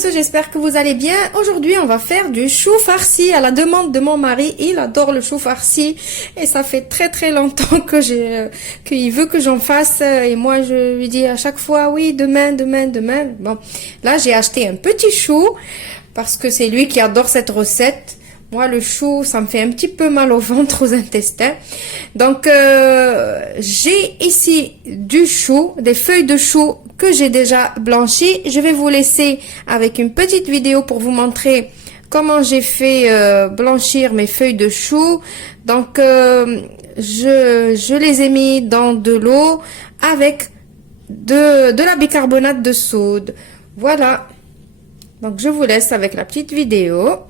tous, j'espère que vous allez bien. Aujourd'hui, on va faire du chou farci à la demande de mon mari. Il adore le chou farci et ça fait très longtemps que qu'il veut que j'en fasse et moi je lui dis à chaque fois oui, demain. Bon, là j'ai acheté un petit chou parce que c'est lui qui adore cette recette. Moi, le chou, ça me fait un petit peu mal au ventre, aux intestins. Donc, j'ai ici du chou, des feuilles de chou que j'ai déjà blanchies. Je vais vous laisser avec une petite vidéo pour vous montrer comment j'ai fait blanchir mes feuilles de chou. Donc, je les ai mis dans de l'eau avec de la bicarbonate de soude. Voilà. Donc, je vous laisse avec la petite vidéo.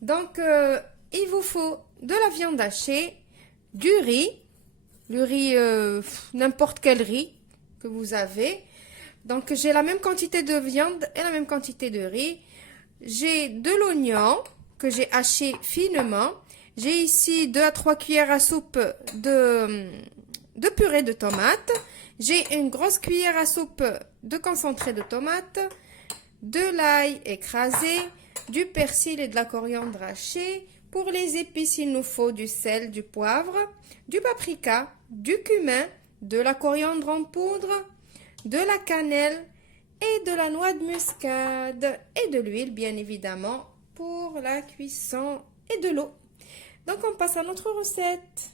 Donc, il vous faut de la viande hachée, du riz, le riz, n'importe quel riz que vous avez. Donc, j'ai la même quantité de viande et la même quantité de riz. J'ai de l'oignon que j'ai haché finement. J'ai ici 2 à 3 cuillères à soupe de purée de tomates. J'ai une grosse cuillère à soupe de concentré de tomates, de l'ail écrasé, du persil et de la coriandre hachée. Pour les épices, il nous faut du sel, du poivre, du paprika, du cumin, de la coriandre en poudre, de la cannelle et de la noix de muscade et de l'huile, bien évidemment, pour la cuisson et de l'eau. Donc, on passe à notre recette.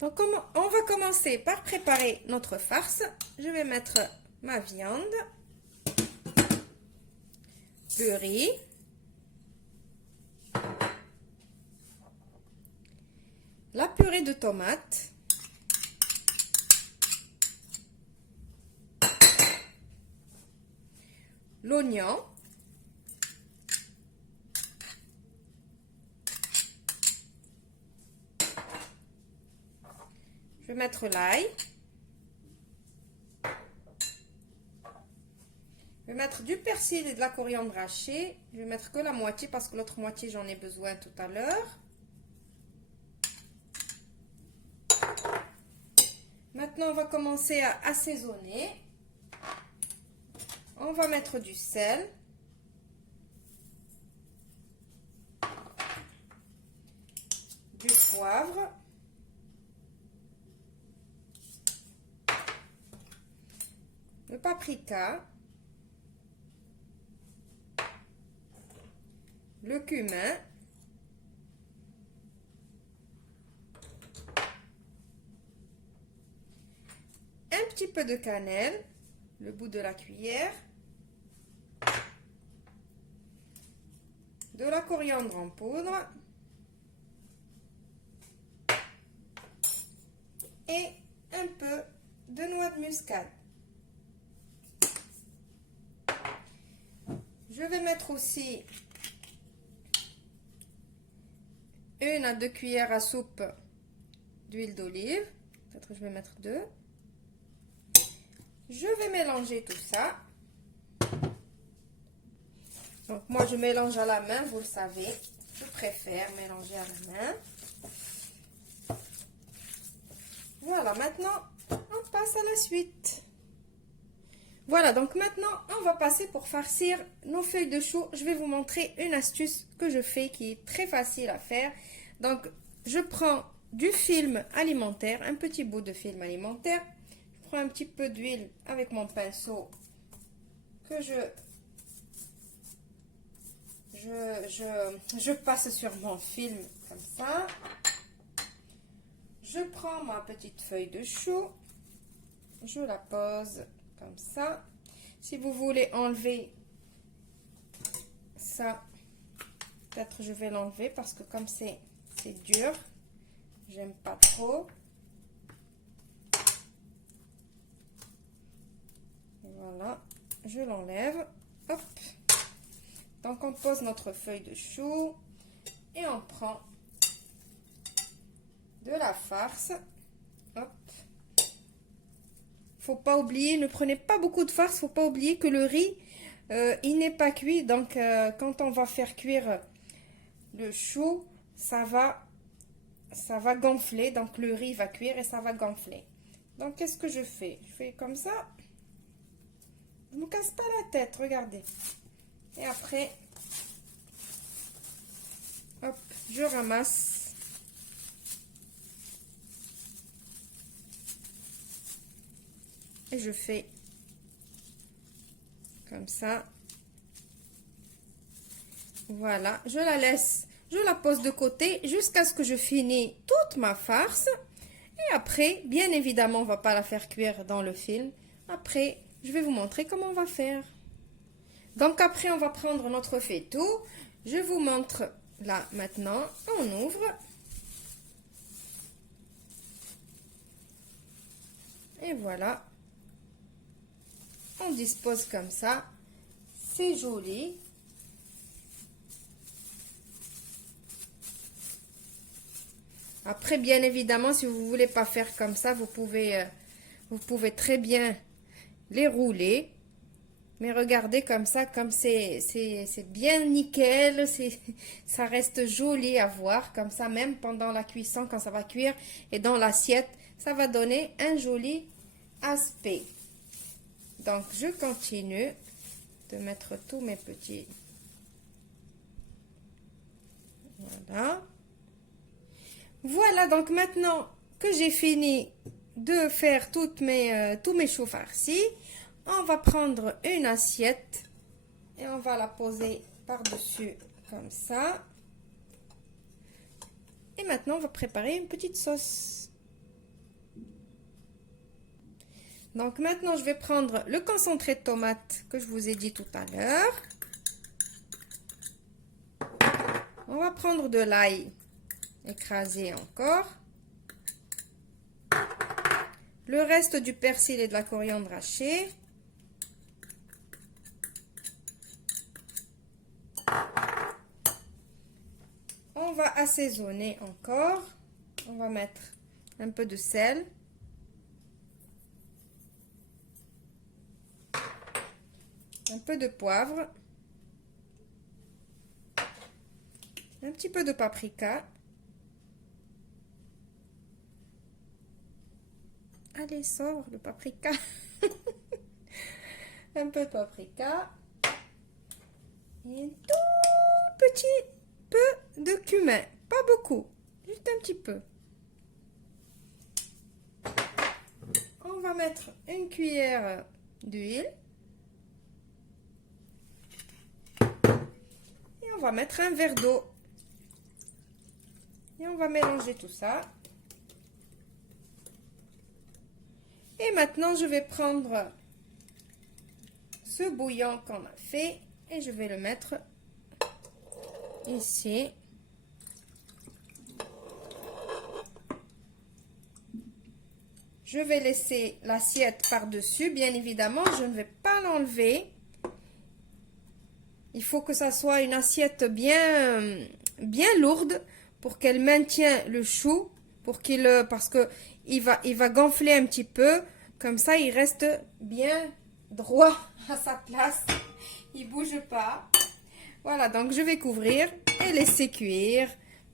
Donc, on va commencer par préparer notre farce. Je vais mettre ma viande, le riz, la purée de tomates, l'oignon, je vais mettre l'ail, je vais mettre du persil et de la coriandre hachée, je vais mettre que la moitié parce que l'autre moitié j'en ai besoin tout à l'heure. Maintenant, on va commencer à assaisonner. On va mettre du sel, du poivre, le paprika, le cumin, un petit peu de cannelle, le bout de la cuillère, de la coriandre en poudre et un peu de noix de muscade. Je vais mettre aussi 1 à 2 cuillères à soupe d'huile d'olive. Peut-être je vais mettre 2. Je vais mélanger tout ça. Donc moi je mélange à la main, vous le savez. Je préfère mélanger à la main. Voilà, maintenant on passe à la suite. Voilà, donc maintenant on va passer pour farcir nos feuilles de chou. Je vais vous montrer une astuce que je fais qui est très facile à faire. Donc je prends du film alimentaire, un petit bout de film alimentaire. Je prends un petit peu d'huile avec mon pinceau que je passe sur mon film comme ça. Je prends ma petite feuille de chou, je la pose comme ça. Si vous voulez enlever ça, peut-être je vais l'enlever parce que comme c'est dur, j'aime pas trop. Voilà, je l'enlève. Hop. Donc on pose notre feuille de chou et on prend de la farce. Hop. Faut pas oublier, ne prenez pas beaucoup de farce, faut pas oublier que le riz il n'est pas cuit. Donc quand on va faire cuire le chou, ça va gonfler. Donc le riz va cuire et ça va gonfler. Donc qu'est-ce que je fais? Je fais comme ça. Je me casse pas la tête, regardez. Et après, hop, je ramasse. Et je fais comme ça. Voilà, je la laisse, je la pose de côté jusqu'à ce que je finis toute ma farce. Et après, bien évidemment, on va pas la faire cuire dans le film. Après, je vais vous montrer comment on va faire. Donc après, on va prendre notre faitout. Je vous montre là maintenant. On ouvre. Et voilà. On dispose comme ça. C'est joli. Après, bien évidemment, si vous ne voulez pas faire comme ça, vous pouvez très bien les rouler. Mais regardez comme ça, comme c'est bien nickel, ça reste joli à voir. Comme ça, même pendant la cuisson, quand ça va cuire et dans l'assiette, ça va donner un joli aspect. Donc, je continue de mettre tous mes petits. Voilà. Voilà, donc maintenant que j'ai fini de faire tous mes choux farcis, on va prendre une assiette et on va la poser par-dessus comme ça. Et maintenant, on va préparer une petite sauce. Donc maintenant, je vais prendre le concentré de tomate que je vous ai dit tout à l'heure. On va prendre de l'ail écrasé encore. Le reste du persil et de la coriandre hachée. On va assaisonner encore. On va mettre un peu de sel. Un peu de poivre. Un petit peu de paprika. Allez, sors le paprika. Un peu de paprika. Et un tout petit peu de cumin. Pas beaucoup, juste un petit peu. On va mettre une cuillère d'huile. Et on va mettre un verre d'eau. Et on va mélanger tout ça. Et maintenant, je vais prendre ce bouillon qu'on a fait et je vais le mettre ici. Je vais laisser l'assiette par-dessus. Bien évidemment, je ne vais pas l'enlever. Il faut que ça soit une assiette bien lourde pour qu'elle maintienne le chou. pour parce que il va gonfler un petit peu. Comme ça, il reste bien droit à sa place. Il bouge pas. Voilà, donc je vais couvrir et laisser cuire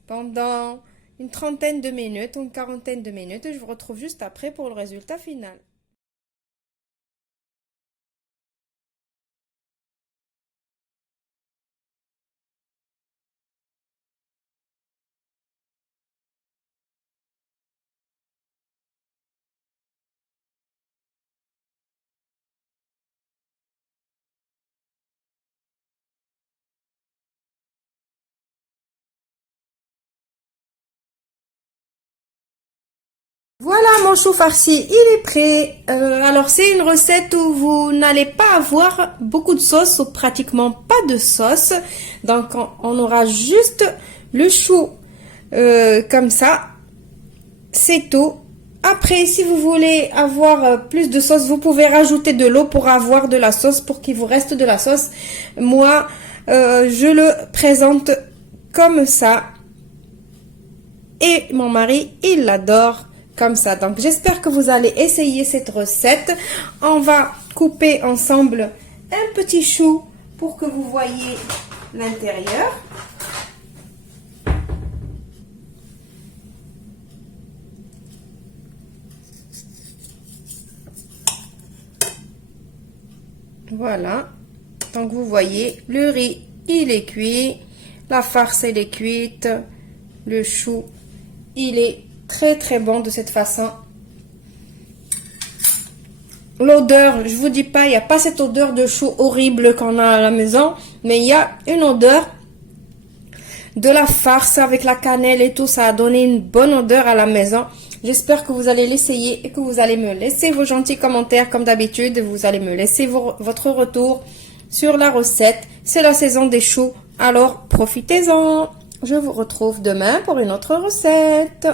pendant une trentaine de minutes ou une quarantaine de minutes. Et je vous retrouve juste après pour le résultat final. Voilà, mon chou farci, il est prêt. Alors, c'est une recette où vous n'allez pas avoir beaucoup de sauce ou pratiquement pas de sauce. Donc, on aura juste le chou comme ça. C'est tout. Après, si vous voulez avoir plus de sauce, vous pouvez rajouter de l'eau pour avoir de la sauce, pour qu'il vous reste de la sauce. Moi, je le présente comme ça. Et mon mari, il l'adore comme ça. Donc, j'espère que vous allez essayer cette recette. On va couper ensemble un petit chou pour que vous voyez l'intérieur. Voilà. Donc, vous voyez, le riz, il est cuit. La farce, elle est cuite. Le chou, il est très très bon de cette façon. L'odeur, je vous dis pas, il n'y a pas cette odeur de chou horrible qu'on a à la maison, mais il y a une odeur de la farce avec la cannelle et tout. Ça a donné une bonne odeur à la maison. J'espère que vous allez l'essayer et que vous allez me laisser vos gentils commentaires comme d'habitude. Vous allez me laisser votre retour sur la recette. C'est la saison des choux, alors profitez-en. Je vous retrouve demain pour une autre recette.